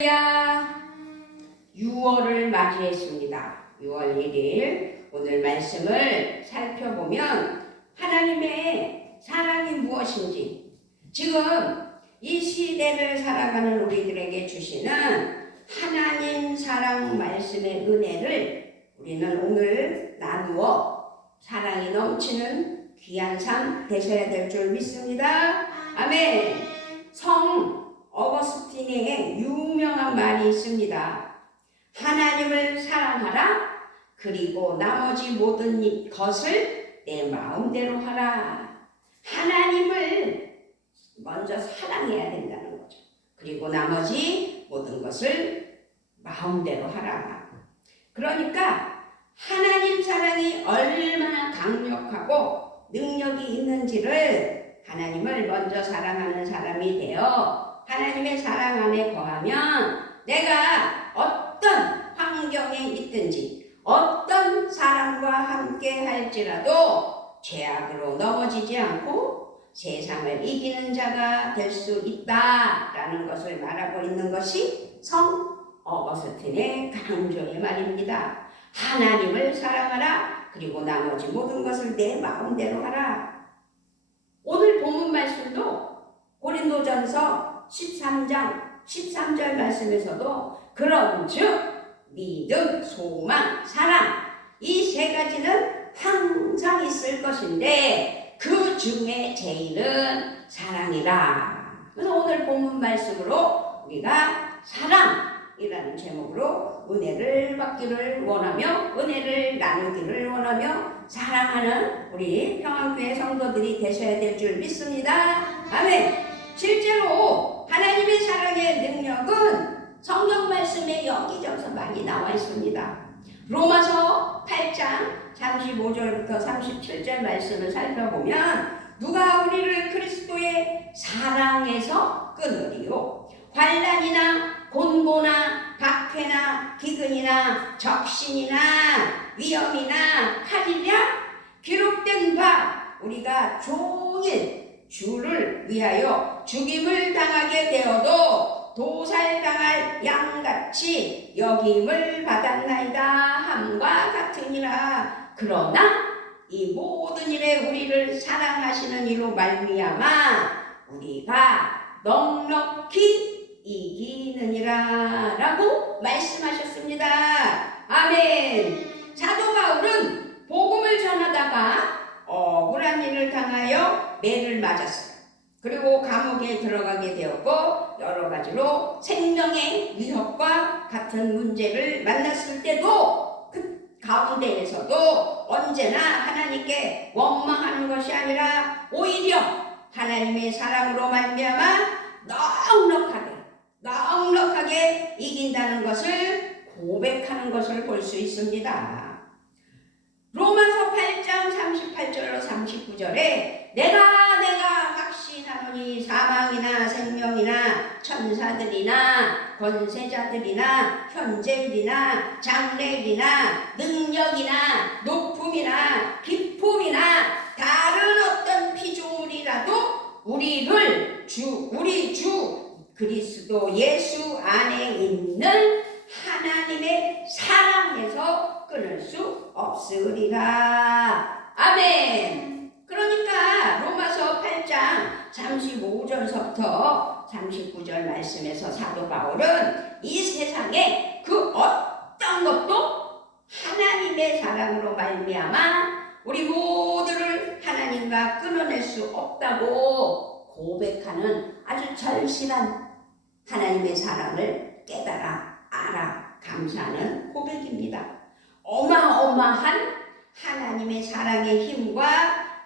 할렐루야. 6월을 맞이했습니다. 6월 1일 오늘 말씀을 살펴보면 하나님의 사랑이 무엇인지, 지금 이 시대를 살아가는 우리들에게 주시는 하나님 사랑 말씀의 은혜를 우리는 오늘 나누어 사랑이 넘치는 귀한 삶 되셔야 될 줄 믿습니다. 아멘. 성 어거스틴의 유명한 말이 있습니다. 하나님을 사랑하라. 그리고 나머지 모든 것을 내 마음대로 하라. 하나님을 먼저 사랑해야 된다는 거죠. 그리고 나머지 모든 것을 마음대로 하라. 그러니까 하나님 사랑이 얼마나 강력하고 능력이 있는지를, 하나님을 먼저 사랑하는 사람이 되어 하나님의 사랑 안에 거하면 내가 어떤 환경에 있든지 어떤 사람과 함께 할지라도 죄악으로 넘어지지 않고 세상을 이기는 자가 될 수 있다라는 것을 말하고 있는 것이 성 어거스틴의 강조의 말입니다. 하나님을 사랑하라. 그리고 나머지 모든 것을 내 마음대로 하라. 오늘 본문 말씀도 고린도전서 13장 13절 말씀에서도 그런즉 믿음, 소망, 사랑, 이 세 가지는 항상 있을 것인데 그 중에 제일은 사랑이라. 그래서 오늘 본문 말씀으로 우리가 사랑이라는 제목으로 은혜를 받기를 원하며, 은혜를 나누기를 원하며 사랑하는 우리 평안교회 성도들이 되셔야 될 줄 믿습니다. 아멘. 실제로 하나님의 사랑의 능력은 성경 말씀에 여기저기서 많이 나와 있습니다. 로마서 8장 35절부터 37절 말씀을 살펴보면 누가 우리를 그리스도의 사랑에서 끊으리요? 환난이나 곤고나 박해나 기근이나 적신이나 위험이나 칼이랴? 기록된 바 우리가 종일 주를 위하여 죽임을 당하게 되어도 도살당할 양같이 여김을 받았나이다 함과 같으니라. 그러나 이 모든 일에 우리를 사랑하시는 이로 말미암아 우리가 넉넉히 이기느니라 라고 말씀하셨습니다. 아멘. 사도 바울은 복음을 전하다가 억울한 일을 당하여 매를 맞았어요. 그리고 감옥에 들어가게 되었고 여러 가지로 생명의 위협과 같은 문제를 만났을 때도 그 가운데에서도 언제나 하나님께 원망하는 것이 아니라 오히려 하나님의 사랑으로 말미암아 넉넉하게 이긴다는 것을 고백하는 것을 볼 수 있습니다. 로마서 8장 38절로 39절에 내가 확신하노니 사망이나 생명이나 천사들이나 권세자들이나 현재일이나 장래일이나 능력이나 높음이나 기품이나 다른 어떤 피조물이라도 우리 주 그리스도 예수 안에 있는 하나님의 사랑에서 끊을 수 없으리라. 아멘. 그러니까 로마서 8장 35절서부터 39절 말씀에서 사도 바울은 이 세상에 그 어떤 것도 하나님의 사랑으로 말미암아 우리 모두를 하나님과 끊어낼 수 없다고 고백하는 아주 절실한 하나님의 사랑을 깨달아 알아 감사하는 고백입니다. 어마어마한 하나님의 사랑의 힘과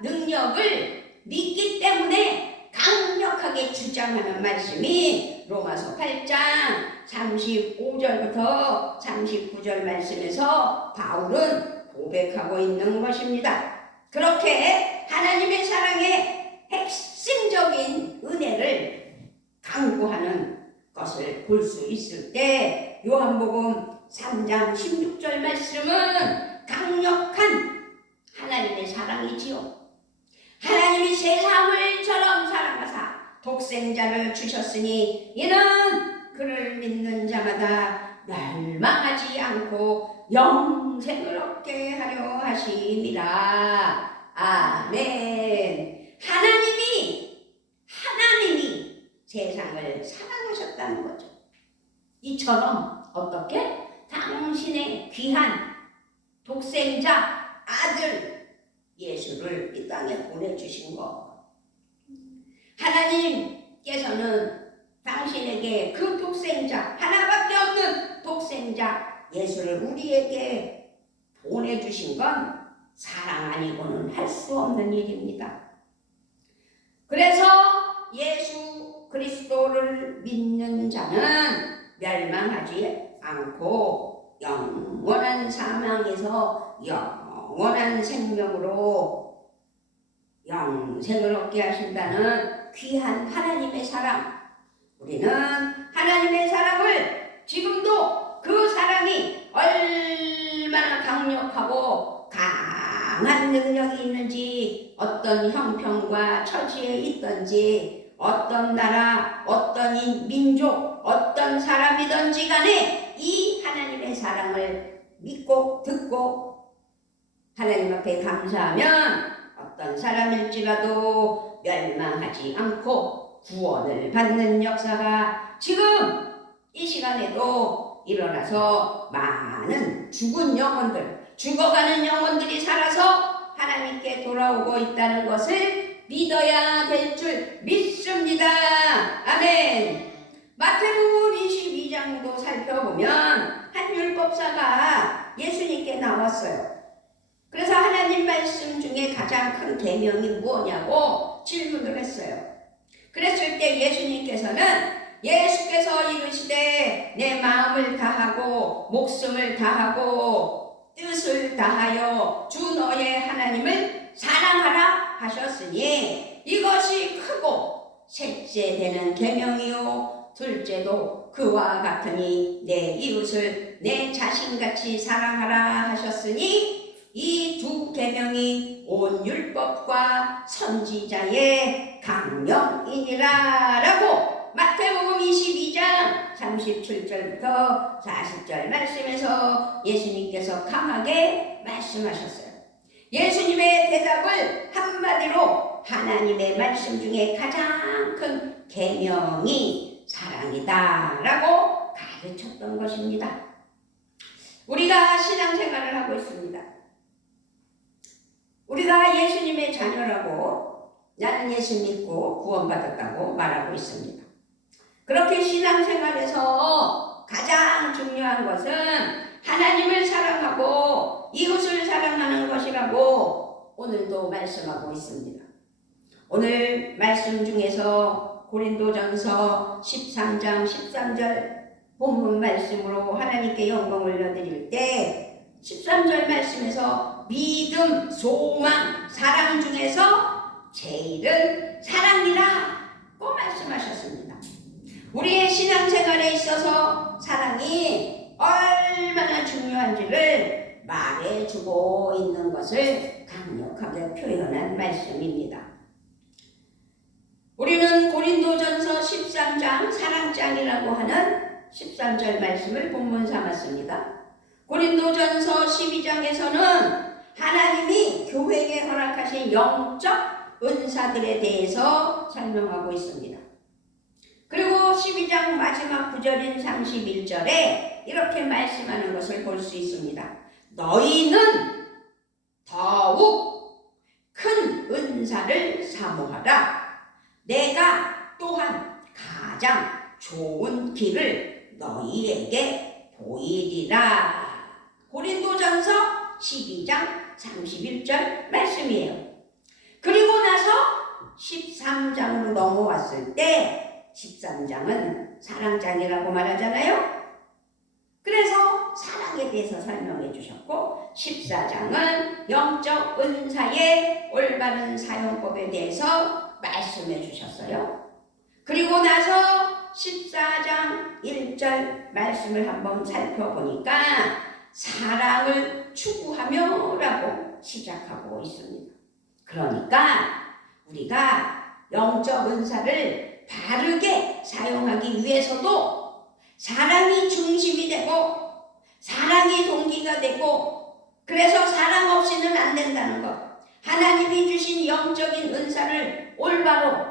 능력을 믿기 때문에 강력하게 주장하는 말씀이 로마서 8장 35절부터 39절 말씀에서 바울은 고백하고 있는 것입니다. 그렇게 하나님의 사랑의 핵심적인 은혜를 강구하는 것을 볼 수 있을 때 요한복음 3장 16절 말씀은 강력한 하나님의 사랑이지요. 하나님이 세상을 처럼 사랑하사 독생자를 주셨으니 이는 그를 믿는 자마다 멸망하지 않고 영생을 얻게 하려 하심이라. 아멘. 하나님이 세상을 사랑하셨다는 거죠. 이처럼 어떻게? 당신의 귀한 독생자 아들 예수를 이 땅에 보내주신 것. 하나님께서는 당신에게 그 독생자, 하나밖에 없는 독생자 예수를 우리에게 보내주신 건 사랑 아니고는 할 수 없는 일입니다. 그래서 예수 그리스도를 믿는 자는 멸망하지 않고 영원한 사망에서 영원한 생명으로 영생을 얻게 하신다는 귀한 하나님의 사랑. 우리는 하나님의 사랑을 지금도 그 사랑이 얼마나 강력하고 강한 능력이 있는지, 어떤 형편과 처지에 있든지, 어떤 나라, 어떤 민족, 어떤 사람이든지 간에 이 하나님의 사랑을 믿고 듣고 하나님 앞에 감사하면 어떤 사람일지라도 멸망하지 않고 구원을 받는 역사가 지금 이 시간에도 일어나서 많은 죽은 영혼들, 죽어가는 영혼들이 살아서 하나님께 돌아오고 있다는 것을 믿어야 될 줄 믿습니다. 아멘. 마태복음 22장도 살펴보면 한 율법사가 예수님께 나왔어요. 그래서 하나님 말씀 중에 가장 큰 계명이 무엇냐고 질문을 했어요. 그랬을 때 예수께서 이르시되 내 마음을 다하고 목숨을 다하고 뜻을 다하여 주 너의 하나님을 사랑하라 하셨으니 이것이 크고 셋째 되는 계명이요 둘째도 그와 같으니 내 이웃을 내 자신같이 사랑하라 하셨으니 이 두 계명이 온 율법과 선지자의 강령이니라 라고 마태복음 22장 37절부터 40절 말씀에서 예수님께서 강하게 말씀하셨어요. 예수님의 대답을 한마디로 하나님의 말씀 중에 가장 큰 계명이 사랑이다 라고 가르쳤던 것입니다. 우리가 신앙생활을 하고 있습니다. 우리가 예수님의 자녀라고 나는 예수 믿고 구원받았다고 말하고 있습니다. 그렇게 신앙생활에서 가장 중요한 것은 하나님을 사랑하고 이웃을 사랑하는 것이라고 오늘도 말씀하고 있습니다. 오늘 말씀 중에서 고린도전서 13장 13절 본문 말씀으로 하나님께 영광 올려드릴 때 13절 말씀에서 믿음, 소망, 사랑 중에서 제일은 사랑이라고 말씀하셨습니다. 우리의 신앙생활에 있어서 사랑이 얼마나 중요한지를 말해주고 있는 것을 강력하게 표현한 말씀입니다. 우리는 고린도전서 13장 사랑장이라고 하는 13절 말씀을 본문 삼았습니다. 고린도전서 12장에서는 하나님이 교회에 허락하신 영적 은사들에 대해서 설명하고 있습니다. 그리고 12장 마지막 구절인 31절에 이렇게 말씀하는 것을 볼 수 있습니다. 너희는 더욱 큰 은사를 사모하라. 내가 또한 가장 좋은 길을 너희에게 보이리라. 고린도전서 12장 31절 말씀이에요. 그리고 나서 13장으로 넘어왔을 때 13장은 사랑장이라고 말하잖아요. 그래서 사랑에 대해서 설명해 주셨고 14장은 영적 은사의 올바른 사용법에 대해서 말씀해 주셨어요. 그리고 나서 14장 1절 말씀을 한번 살펴보니까 사랑을 추구하며 라고 시작하고 있습니다. 그러니까 우리가 영적 은사를 바르게 사용하기 위해서도 사랑이 중심이 되고 사랑이 동기가 되고, 그래서 사랑 없이는 안 된다는 것. 하나님이 주신 영적인 은사를 올바로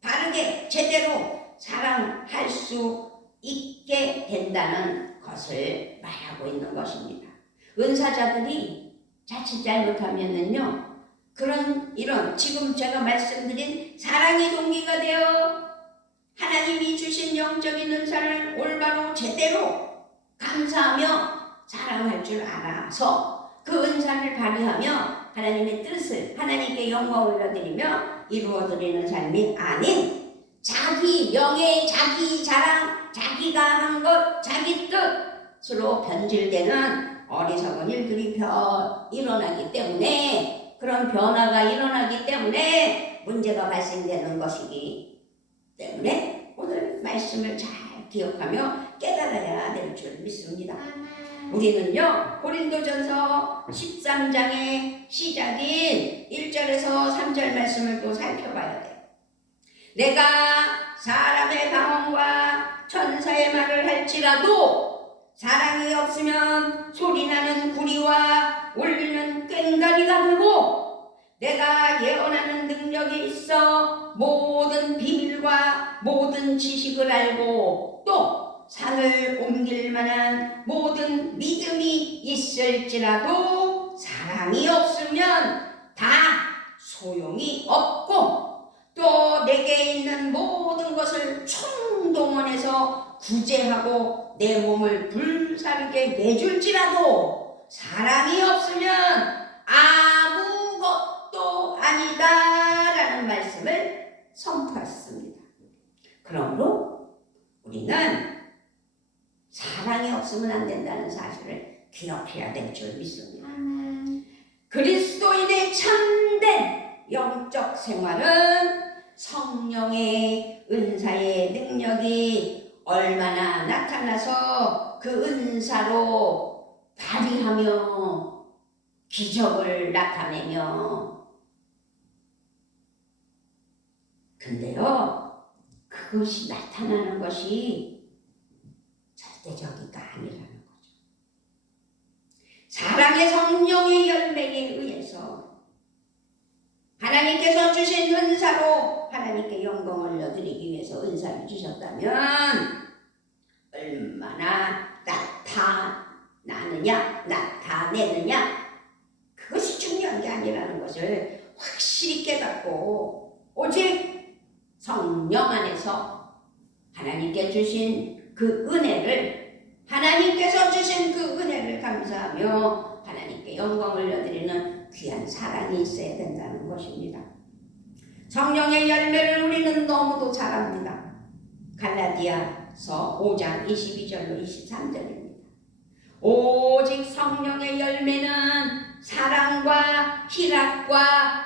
바르게 제대로 사랑할 수 있게 된다는 것을 말하고 있는 것입니다. 은사자들이 자칫 잘못하면은요, 이런 지금 제가 말씀드린 사랑이 동기가 되어 하나님이 주신 영적인 은사를 올바로 제대로 감사하며 사랑할 줄 알아서 그 은사를 발휘하며 하나님의 뜻을 하나님께 영광을 올려드리며 이루어드리는 삶이 아닌 자기 명예, 자기 자랑, 자기가 한 것, 자기 뜻으로 변질되는 어리석은 일들이 일어나기 때문에, 그런 변화가 일어나기 때문에 문제가 발생되는 것이기 때문에 오늘 말씀을 잘 기억하며 깨달아야 될 줄 믿습니다. 우리는요, 고린도전서 13장의 시작인 1절에서 3절 말씀을 또 살펴봐야 돼요. 내가 사람의 방언과 천사의 말을 할지라도 사랑이 없으면 소리나는 구리와 울리는 꽹과리가 되고, 내가 예언하는 능력이 있어 모든 비밀과 모든 지식을 알고 또 산을 옮길 만한 모든 믿음이 있을지라도 사랑이 없으면 다 소용이 없고, 또 내게 있는 모든 것을 총동원해서 구제하고 내 몸을 불사르게 내줄지라도 사랑이 없으면 아무것도 아니다라는 말씀을 선포했습니다. 그러므로 우리는 사랑이 없으면 안 된다는 사실을 기억해야 될 줄 믿습니다. 그리스도인의 참된 영적 생활은 성령의 은사의 능력이 얼마나 나타나서 그 은사로 발휘하며 기적을 나타내며, 근데요, 그것이 나타나는 것이 절대적이가 아니라는 거죠. 사랑의 성령의 열매에 의해서 하나님께서 주신 은사로 하나님께 영광을 올려드리기 위해서 은사를 주셨다면 얼마나 나타내느냐, 그것이 중요한 게 아니라는 것을 확실히 깨닫고, 오직 성령 안에서 하나님께 주신 그 은혜를, 하나님께서 주신 그 은혜를 감사하며 하나님께 영광을 올려드리는 귀한 사랑이 있어야 된다는 것입니다. 성령의 열매를 우리는 너무도 잘 압니다. 갈라디아서 5장 22절로 23절입니다. 오직 성령의 열매는 사랑과 희락과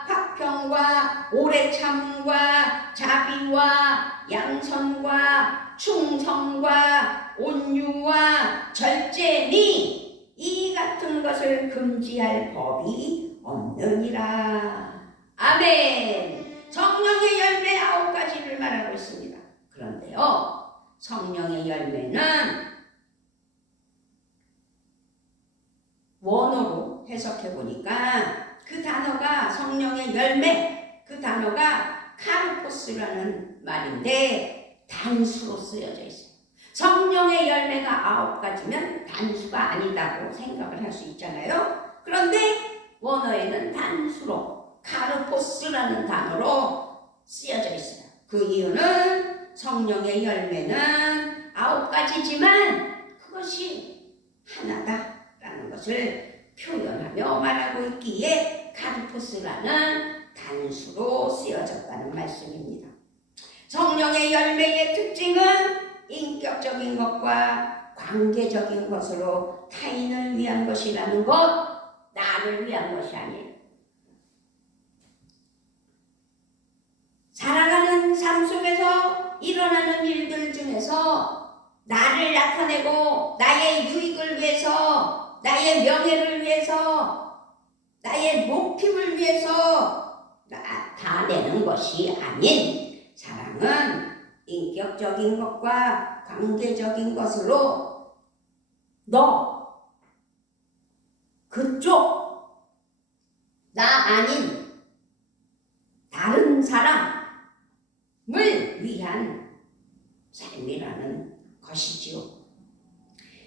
화평과 오래참과 자비와 양선과 충성과 온유와 절제니 이 같은 것을 금지할 법이 없느니라. 아멘. 성령의 열매 9가지를 말하고 있습니다. 그런데요, 성령의 열매는 원어로 해석해 보니까 그 단어가, 성령의 열매, 그 단어가 카르포스라는 말인데 단수로 쓰여져 있어요. 성령의 열매가 9가지면 단수가 아니다고 생각을 할 수 있잖아요. 그런데 원어에는 단수로 카르포스라는 단어로 쓰여져 있어요. 그 이유는 성령의 열매는 9가지지만 그것이 하나다라는 것을 표현하며 말하고 있기에 카르포스라는 단수로 쓰여졌다는 말씀입니다. 성령의 열매의 특징은 인격적인 것과 관계적인 것으로 타인을 위한 것이라는 것, 나를 위한 것이 아니에요. 살아가는 삶 속에서 일어나는 일들 중에서 나를 나타내고 나의 유익을 위해서, 나의 명예를 위해서, 나의 높임을 위해서 나타내는 것이 아닌, 사랑은 인격적인 것과 관계적인 것으로 너 그쪽 나 아닌 다른 사람을 위한 삶이라는 것이지요.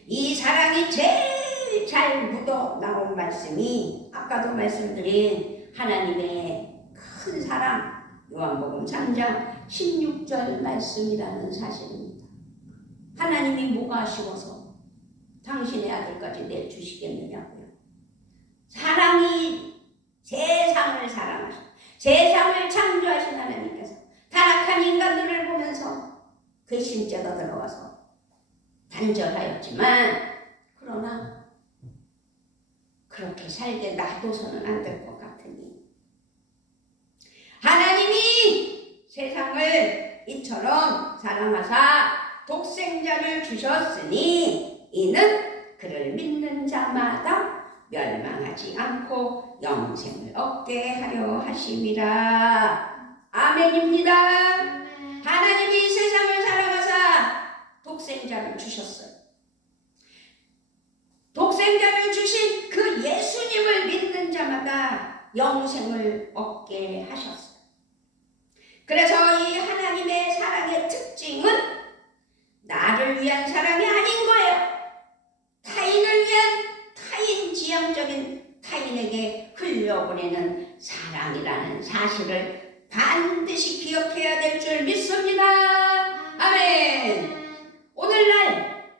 이 사랑이 제일 잘 묻어 나온 말씀이 아까도 말씀드린 하나님의 큰 사랑, 요한복음 3장 16절 말씀이라는 사실입니다. 하나님이 뭐가 아쉬워서 당신의 아들까지 내주시겠느냐고요. 사랑이 세상을 사랑하셔. 세상을 창조하신 하나님께서 타락한 인간들을 보면서 괘씸죄가 들어와서 단절하였지만, 그러나 그렇게 살게 놔둬서는 안 될 것 같으니 하나님이 세상을 이처럼 사랑하사 독생자를 주셨으니 이는 그를 믿는 자마다 멸망하지 않고 영생을 얻게 하려 하심이라. 아멘입니다. 하나님이 세상을 사랑하사 독생자를 주셨어요. 독생자를 주신 그 예수님을 믿는 자마다 영생을 얻게 하셨어요. 그래서 이 하나님의 사랑의 특징은 나를 위한 사랑이 아닌 거예요. 타인을 위한, 타인 지향적인 타인에게 흘려보내는 사랑이라는 사실을 반드시 기억해야 될 줄 믿습니다. 아멘. 오늘날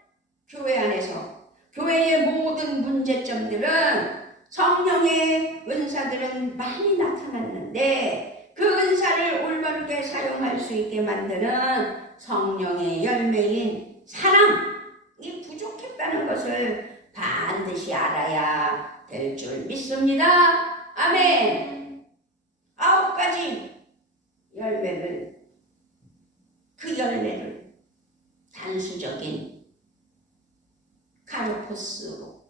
교회 안에서 교회의 모든 문제점들은 성령의 은사들은 많이 나타났는데 그 은사를 올바르게 사용할 수 있게 만드는 성령의 열매인 사랑이 부족했다는 것을 반드시 알아야 될 줄 믿습니다. 아멘. 9가지 열매를, 그 열매를 단수적인 카르포스로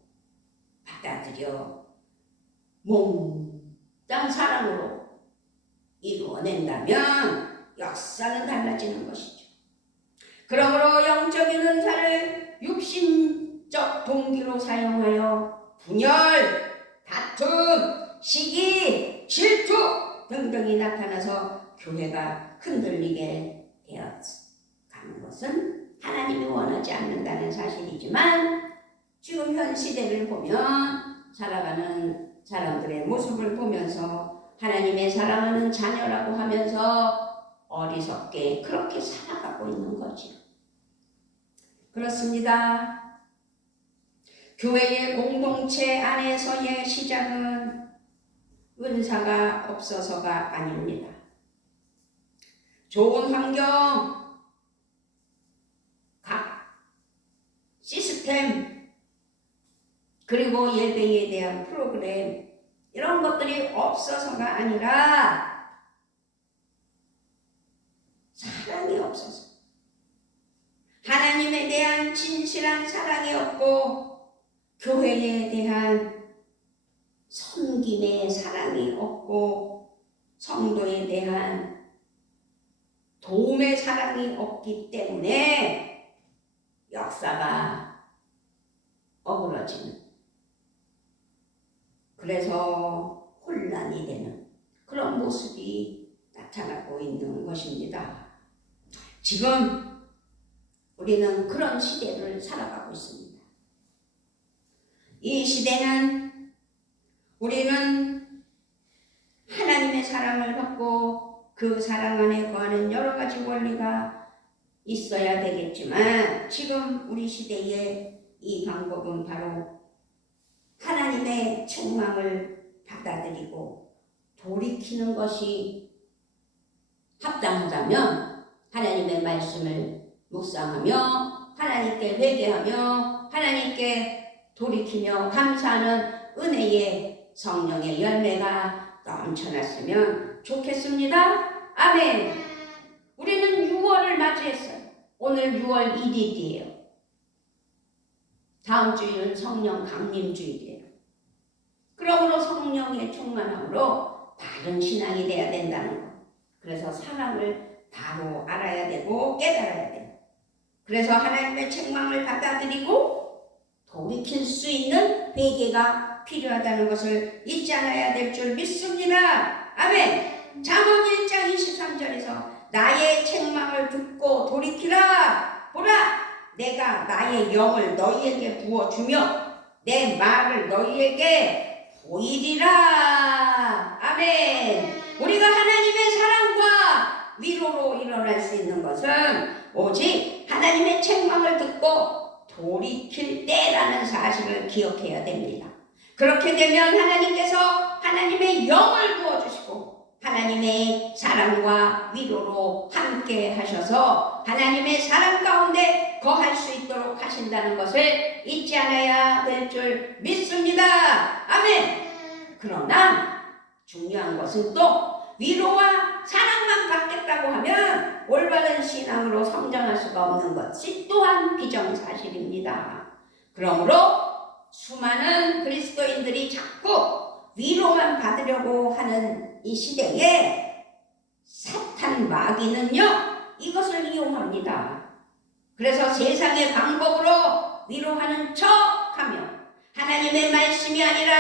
받아들여 몽땅 사랑으로 이루어낸다면 역사는 달라지는 것이죠. 그러므로 영적인 은사를 육신적 동기로 사용하여 분열, 다툼, 시기, 질투 등등이 나타나서 교회가 흔들리게 되어가는 것은 하나님이 원하지 않는다는 사실이지만, 지금 현 시대를 보면 살아가는 사람들의 모습을 보면서 하나님의 사랑하는 자녀라고 하면서 어리석게 그렇게 살아가고 있는 거죠. 그렇습니다. 교회의 공동체 안에서의 시작은 은사가 없어서가 아닙니다. 좋은 환경, 각 시스템, 그리고 예배에 대한 프로그램, 이런 것들이 없어서가 아니라 사랑이 없어서, 하나님에 대한 진실한 사랑이 없고 교회에 대한 섬김의 사랑이 없고 성도에 대한 도움의 사랑이 없기 때문에 역사가 어그러지는, 그래서 혼란이 되는 그런 모습이 나타나고 있는 것입니다. 지금 우리는 그런 시대를 살아가고 있습니다. 이 시대는 우리는 하나님의 사랑을 받고 그 사랑 안에 거하는 여러 가지 원리가 있어야 되겠지만, 지금 우리 시대의 이 방법은 바로 하나님의 책망을 받아들이고 돌이키는 것이 합당하다면 하나님의 말씀을 묵상하며 하나님께 회개하며 하나님께 돌이키며 감사하는 은혜의 성령의 열매가 넘쳐났으면 좋겠습니다. 아멘. 우리는 6월을 맞이했어요. 오늘 6월 1일이에요. 다음 주일은 성령 강림주일이에요. 그러므로 성령의 충만함으로 바른 신앙이 돼야 된다는 것. 그래서 사랑을 바로 알아야 되고 깨달아야 돼요. 그래서 하나님의 책망을 받아들이고 돌이킬 수 있는 회개가 필요하다는 것을 잊지 않아야 될 줄 믿습니다. 아멘. 잠언 1장 23절에서 나의 책망을 듣고 돌이키라. 보라, 내가 나의 영을 너희에게 부어주며 내 말을 너희에게 보이리라. 아멘. 우리가 하나님의 사랑과 위로로 일어날 수 있는 것은 오직 하나님의 책망을 듣고 돌이킬 때라는 사실을 기억해야 됩니다. 그렇게 되면 하나님께서 하나님의 영을 부어주시고 하나님의 사랑과 위로로 함께 하셔서 하나님의 사랑 가운데 거할 수 있도록 하신다는 것을 잊지 않아야 될 줄 믿습니다. 아멘. 그러나 중요한 것은 또 위로와 사랑만 받겠다고 하면 올바른 신앙으로 성장할 수가 없는 것이 또한 비정사실입니다. 그러므로 수많은 그리스도인들이 자꾸 위로만 받으려고 하는 이 시대에 사탄 마귀는요, 이것을 이용합니다. 그래서 세상의 방법으로 위로하는 척하며 하나님의 말씀이 아니라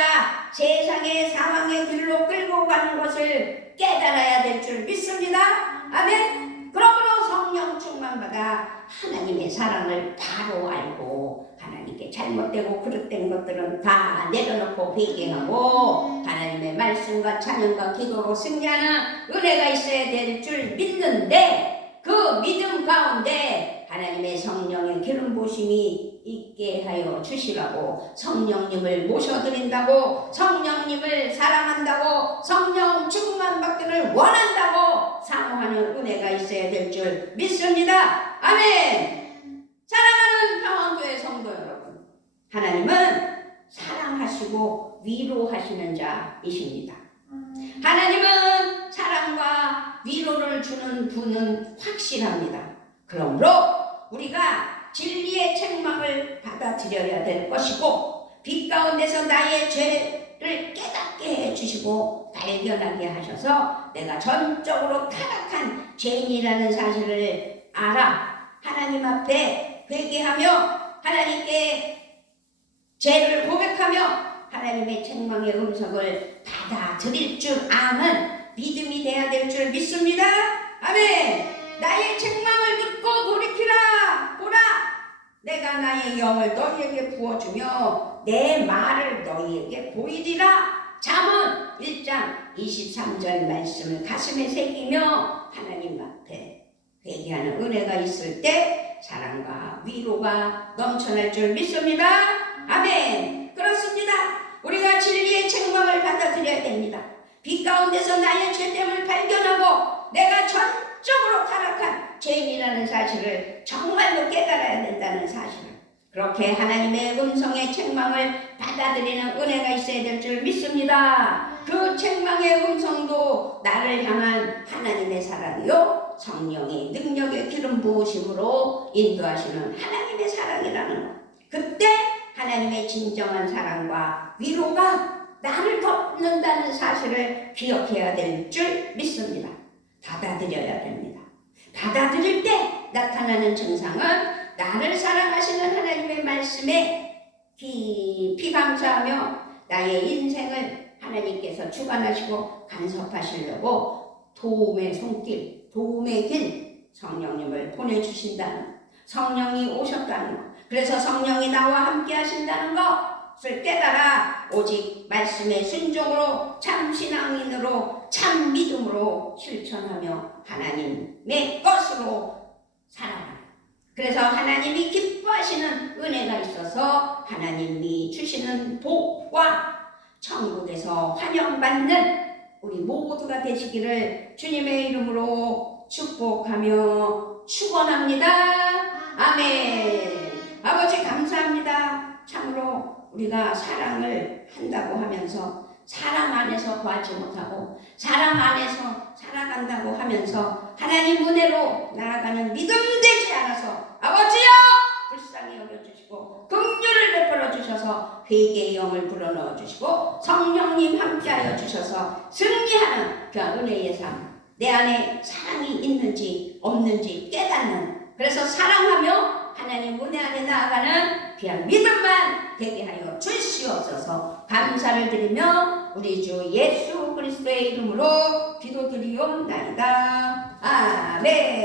세상의 상황의 길로 끌고 가는 것을 깨달아야 될 줄 믿습니다. 아멘. 그러므로 성령 충만받아 하나님의 사랑을 바로 알고 하나님께 잘못되고 그릇된 것들은 다 내려놓고 회개하고 하나님의 말씀과 찬양과 기도로 승리하는 은혜가 있어야 될 줄 믿는데, 그 믿음 가운데 하나님의 성령의 기름 부으심이 있게 하여 주시라고, 성령님을 모셔드린다고, 성령님을 사랑한다고, 성령 충만받기를 원한다고 사모하는 은혜가 있어야 될 줄 믿습니다. 아멘. 사랑하는 평안교회 성도 여러분, 하나님은 사랑하시고 위로하시는 자이십니다. 하나님은 사랑과 위로를 주는 분은 확실합니다. 그러므로 우리가 진리의 책망을 받아들여야 될 것이고, 빛 가운데서 나의 죄를 깨닫게 해주시고 발견하게 하셔서 내가 전적으로 타락한 죄인이라는 사실을 알아 하나님 앞에 회개하며 하나님께 죄를 고백하며 하나님의 책망의 음성을 받아들일 줄 아는 믿음이 돼야 될 줄 믿습니다. 아멘. 나의 책망을 듣고 돌이키라. 보라, 내가 나의 영을 너희에게 부어주며 내 말을 너희에게 보이리라. 잠언 1장 23절 말씀을 가슴에 새기며 하나님 앞에 회개하는 은혜가 있을 때 사랑과 위로가 넘쳐날 줄 믿습니다. 아멘. 그렇습니다. 우리가 진리의 책망을 받아들여야 됩니다. 빛 가운데서 나의 죄됨을 발견하고 내가 전적으로 타락한 죄인이라는 사실을 정말로 깨달아야 된다는 사실을, 그렇게 하나님의 음성의 책망을 받아들이는 은혜가 있어야 될 줄 믿습니다. 그 책망의 음성도 나를 향한 하나님의 사랑이요, 성령의 능력의 기름 부으심으로 인도하시는 하나님의 사랑이라는 것. 그때 하나님의 진정한 사랑과 위로가 나를 덮는다는 사실을 기억해야 될 줄 믿습니다. 받아들여야 됩니다. 받아들일 때 나타나는 증상은 나를 사랑하시는 하나님의 말씀에 깊이 감사하며 나의 인생을 하나님께서 주관하시고 간섭하시려고 도움의 손길, 도움의 길 성령님을 보내주신다는, 성령이 오셨다는 것, 그래서 성령이 나와 함께 하신다는 것을 깨달아 오직 말씀의 순종으로 참 신앙인으로 참 믿음으로 실천하며 하나님의 것으로 살아가는, 그래서 하나님이 기뻐하시는 은혜가 있어서 하나님이 주시는 복과 천국에서 환영받는 우리 모두가 되시기를 주님의 이름으로 축복하며 축원합니다. 아멘. 아버지 감사합니다. 참으로 우리가 사랑을 한다고 하면서 사랑 안에서 구하지 못하고 사랑 안에서 살아간다고 하면서 하나님 은혜로 날아가는 믿음 되지 않아서 아버지여 불쌍히 여겨주시고 긍휼을 베풀어 주셔서 회개의 영을 불어넣어 주시고 성령님 함께하여 주셔서 승리하는 그 은혜의 삶 내 안에 사랑이 있는지 없는지 깨닫는, 그래서 사랑하며 하나님 은혜 안에 나아가는 귀한 믿음만 되게 하여 주시옵소서. 감사를 드리며 우리 주 예수 그리스도의 이름으로 기도드리옵나이다. 아멘.